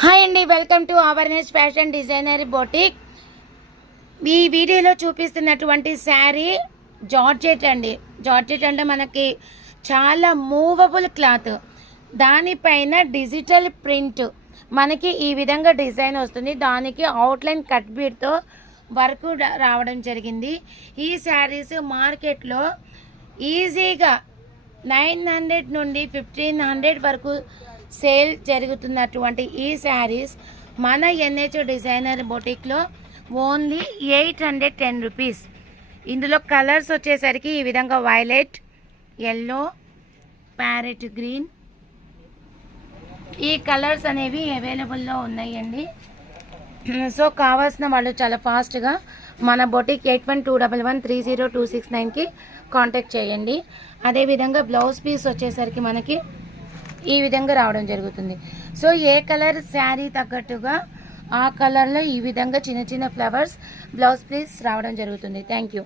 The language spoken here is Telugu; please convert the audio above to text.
హాయ్ అండి, welcome to awareness fashion designer boutique. ఈ వీడియోలో చూపిస్తున్నటువంటి శారీ జార్జెట్ అండి. జార్జెట్ అంటే మనకి చాలా మూవబుల్ క్లాత్, దానిపైన డిజిటల్ ప్రింట్ మనకి ఈ విధంగా డిజైన్ వస్తుంది. దానికి అవుట్లైన్ కట్ బీడ్తో వర్క్ రావడం జరిగింది. ఈ శారీస్ మార్కెట్లో ఈజీగా 900 నుండి 1500 వరకు సేల్ జరుగుతున్నటువంటి ఈ శారీస్ మన ఎన్హెచ్ డిజైనర్ బొటిక్లో ఓన్లీ 810 రూపీస్. ఇందులో కలర్స్ వచ్చేసరికి ఈ విధంగా వైలెట్, ఎల్లో, ప్యారెట్ గ్రీన్, ఈ కలర్స్ అనేవి అవైలబుల్లో ఉన్నాయండి. సో కావాల్సిన వాళ్ళు చాలా ఫాస్ట్గా మన బొటిక్ 8121130269కి కాంటాక్ట్ చేయండి. అదేవిధంగా బ్లౌజ్ పీస్ వచ్చేసరికి మనకి ఈ విధంగా రావడం జరుగుతుంది. సో ఏ కలర్ శారీ తగ్గట్టుగా ఆ కలర్లో ఈ విధంగా చిన్న చిన్న ఫ్లవర్స్ బ్లౌజ్ పీస్ రావడం జరుగుతుంది. Thank you.